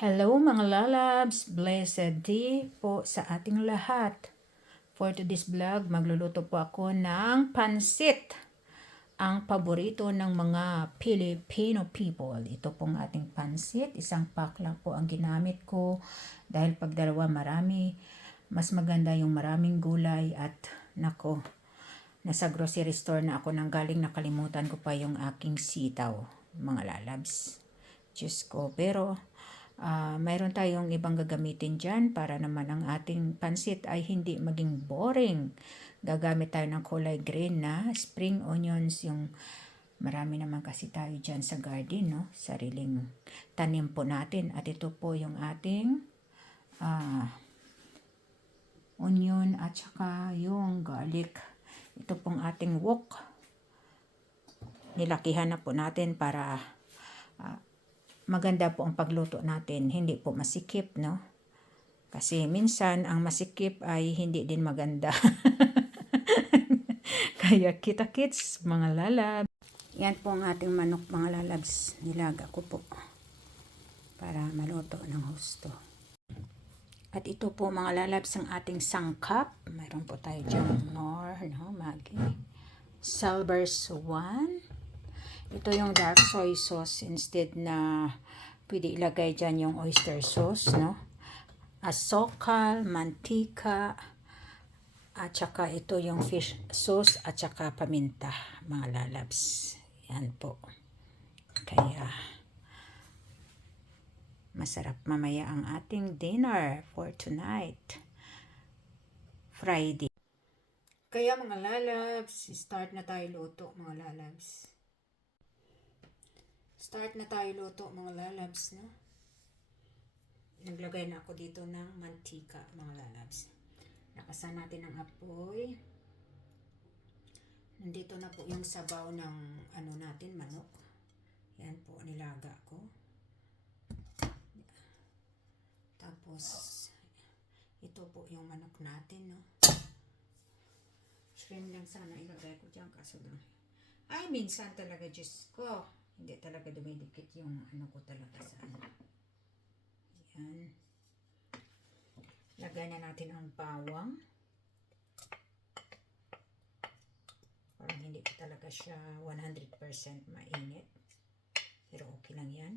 Hello mga lalabs, blessed day po sa ating lahat. For today's vlog, magluluto po ako ng pansit. Ang paborito ng mga Filipino people. Ito pong ating pansit. Isang pack lang po ang ginamit ko. Dahil pag dalawa marami, mas maganda yung maraming gulay at nako, nasa grocery store na ako nang galing nakalimutan ko pa yung aking sitaw, mga lalabs. Diyos ko. Pero ah, mayroon tayong ibang gagamitin dyan para naman ang ating pansit ay hindi maging boring. Gagamit tayo ng kulay green na spring onions, yung marami naman kasi tayo dyan sa garden, no? Sariling tanim po natin. At ito po yung ating ah, onion at saka yung garlic. Ito pong ating wok. Nilakihan na po natin para ah, maganda po ang pagluto natin. Hindi po masikip, no? Kasi minsan ang masikip ay hindi din maganda. Kaya kita kits, mga lalab. Yan po ang ating manok, mga lalabs. Nilaga ko po para maluto ng husto. At ito po mga lalabs ang ating sangkap. Mayroon po tayo dyan nor, no, magi. Salvers 1. Ito yung dark soy sauce instead na pwede ilagay dyan yung oyster sauce, no? Asokal, mantika, at saka ito yung fish sauce at saka paminta, mga lalabs. Yan po. Kaya, masarap mamaya ang ating dinner for tonight. Friday. Kaya mga lalabs, start na tayo luto mga lalabs. Start na tayo luto mga lalabs, no? Naglagay na ako dito ng mantika mga lalabs. Nakasan natin ang apoy. Nandito na po yung sabaw ng ano natin, manok. Yan po, nilaga ko. Tapos, ito po yung manok natin, no? Shrimp lang sana ilagay ko dyan, kaso lang. Ay, minsan talaga, Diyos ko. Hindi talaga dumidikit yung ano ko talaga sa ano. Yan. Lagay na natin ang bawang. Parang hindi ko talaga siya 100% mainit. Pero okay lang yan.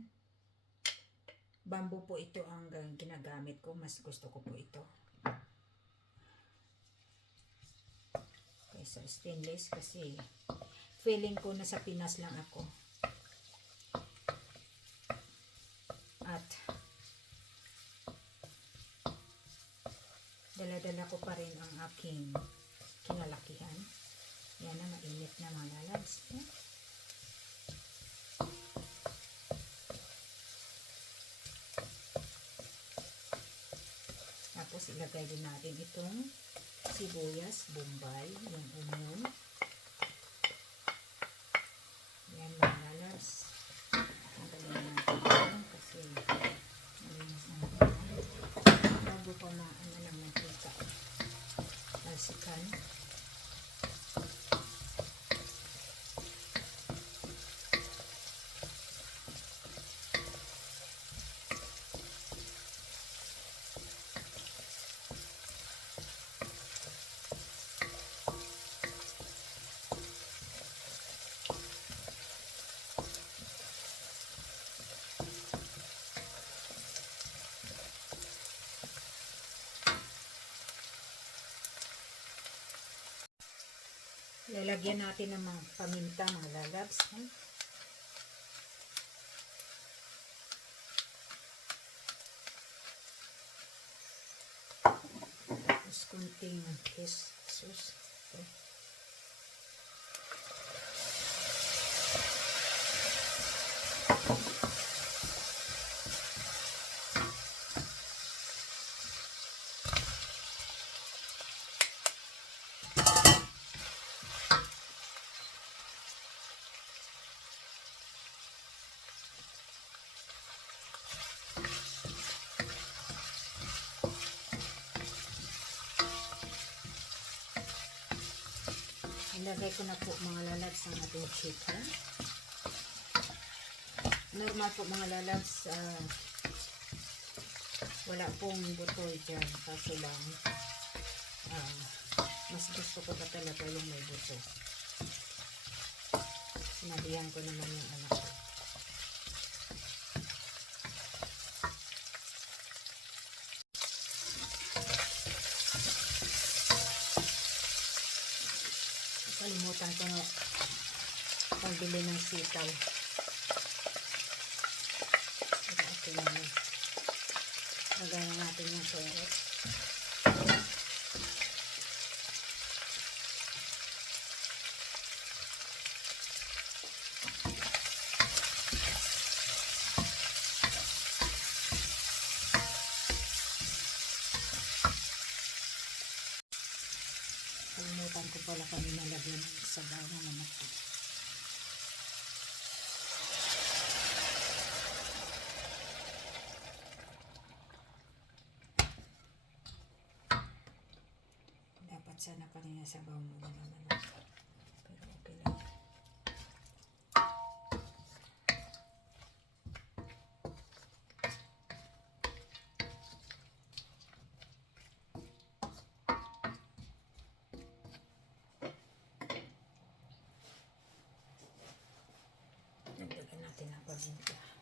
Bamboo po ito ang ginagamit ko. Mas gusto ko po ito. Kaysa stainless kasi feeling ko na sa Pinas lang ako. At dala-dala ko pa rin ang aking kinalakihan. Yan na, mainit na mga lalabs. Eh? Tapos ilagay din natin itong sibuyas, bombay, yung onion. Yan mga lalabs. Tanggalin na natin yan kasi malinis na natin. Bago pa na ano ng mantika. Nasikan. Lalagyan natin ng mga paminta, mga lalabs. Eh? Tapos kunting fish sauce. Okay. Ilagay ko na po mga lalabs ang ating chicken. Normal po mga lalabs, ah, Wala pong buto dyan. Kaso lang, ah, mas gusto ko pa talaga yung may buto. Sinabihan ko naman yung anak Kalimutan ko na pagbili ng sitaw. Pero okay naman. Natin yung carrot. Kalimutan ko pala kami nalagyan ng sabaw na naman ito. Dapat sana kanina sabaw mo na naman. Pero okay lang. Nagdagan natin ang paminta.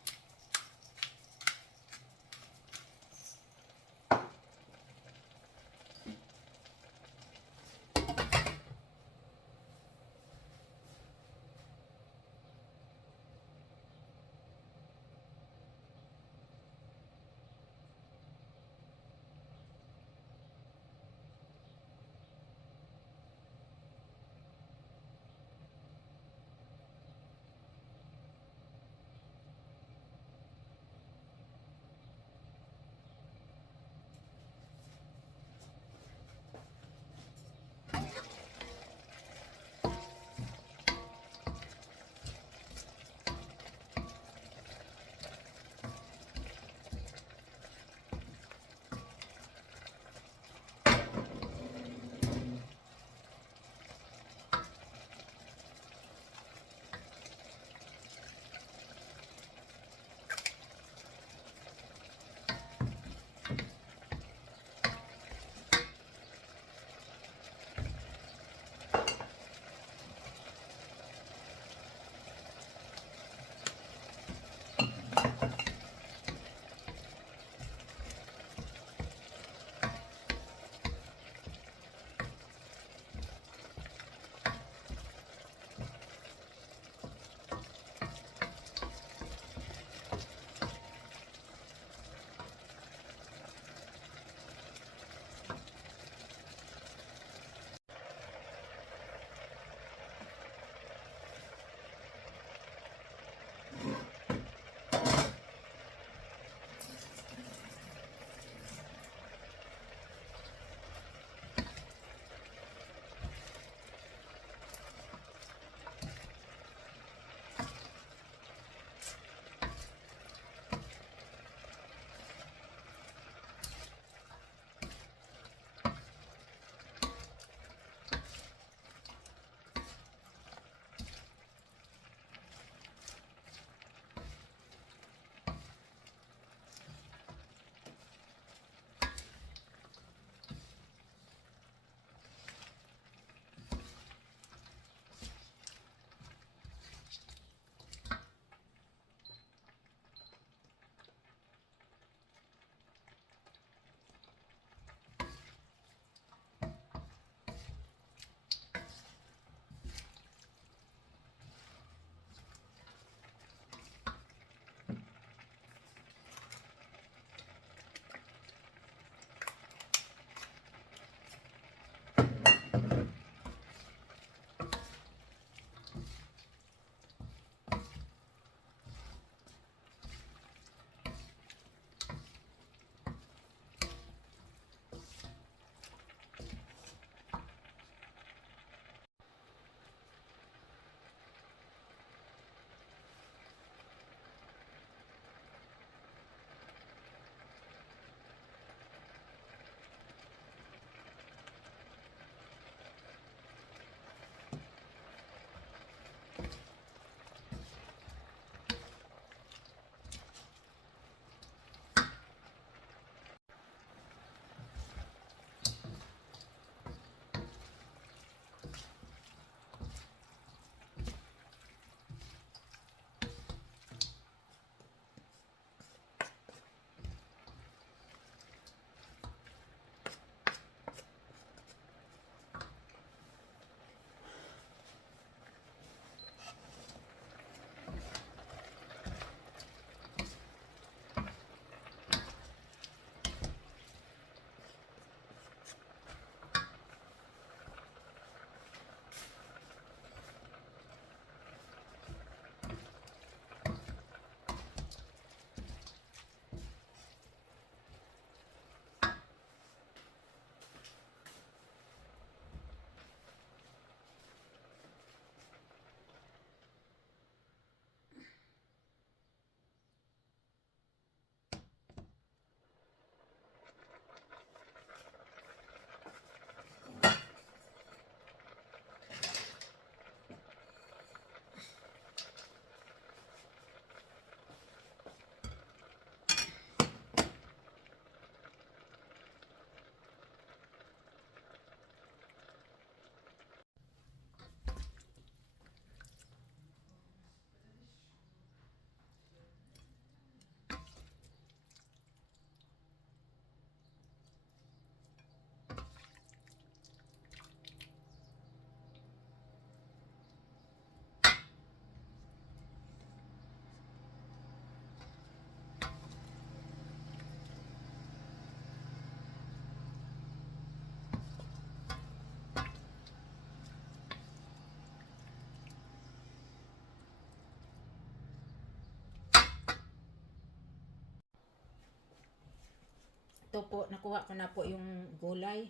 Ito po, nakuha ko na po yung gulay.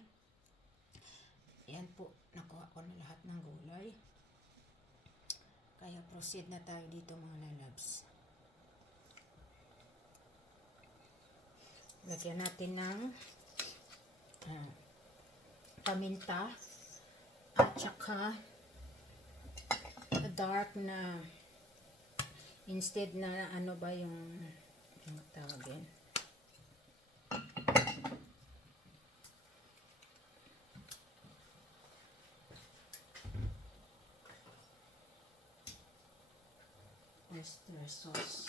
Yan po, nakuha ko na lahat ng gulay. Kaya proceed na tayo dito mga lalabs. Lagyan natin ng ah, paminta at saka dark na instead na ano ba yung yung tawagin oyster sauce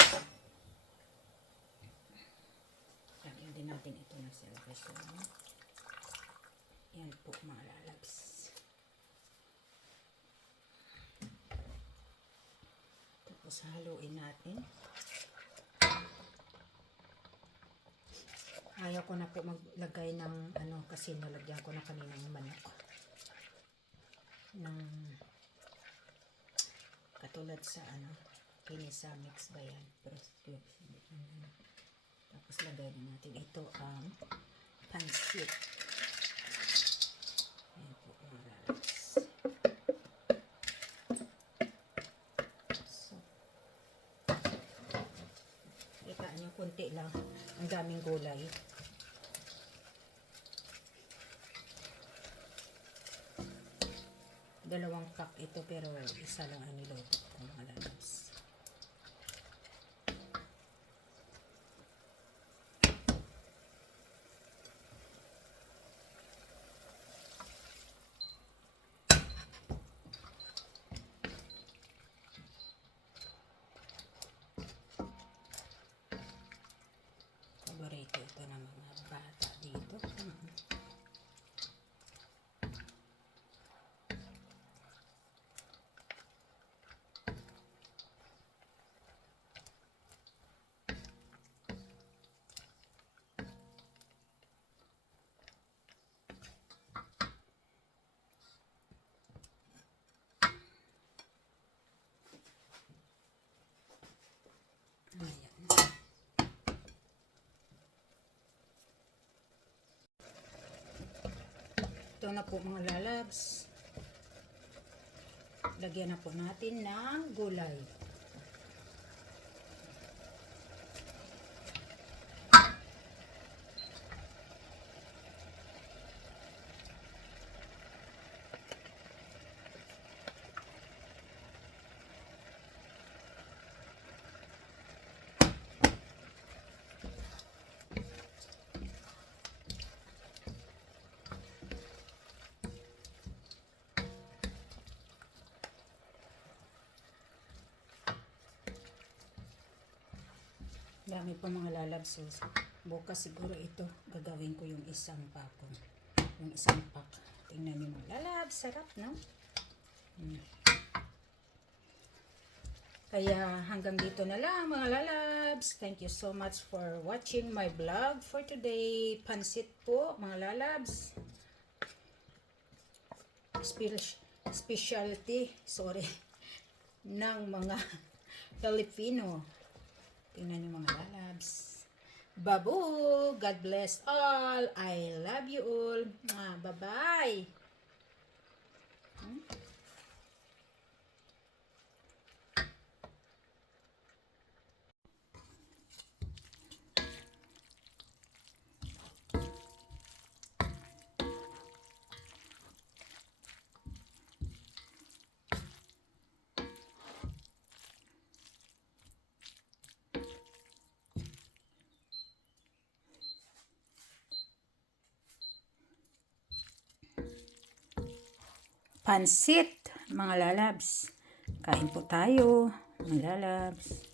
lagyan din natin ito ng silver sauce yan po mga lalabs. Tapos haluin natin. Ayaw ko na po maglagay ng ano kasi nalagyan ko na kanina ng manok. Ng katulad sa ano kinisa mix ba yan pero tapos lagay na natin ito ang pansit Ayan po lalabs so Ikaan nyo, konti lang. Ang daming gulay. Dalawang cup ito pero isa lang ang niluto ko mga lalabs. Paborito ito ng mga bata dito. Mm. Ayan. Ito na po mga lalabs. Lagyan na po natin ng gulay. Dami pa mga lalabs. So, bukas siguro ito, gagawin ko yung isang pakong. Yung isang pack. Tingnan niyo mga lalabs. Sarap, no? Mm. Kaya hanggang dito na lang mga lalabs. Thank you so much for watching my vlog for today. Pansit po mga lalabs. Spe- specialty, sorry, ng mga Filipino. Tingnan niyo mga lalabs. Babu! God bless all. I love you all. Bye-bye. Hmm? Pansit, mga lalabs. Kain po tayo, mga lalabs.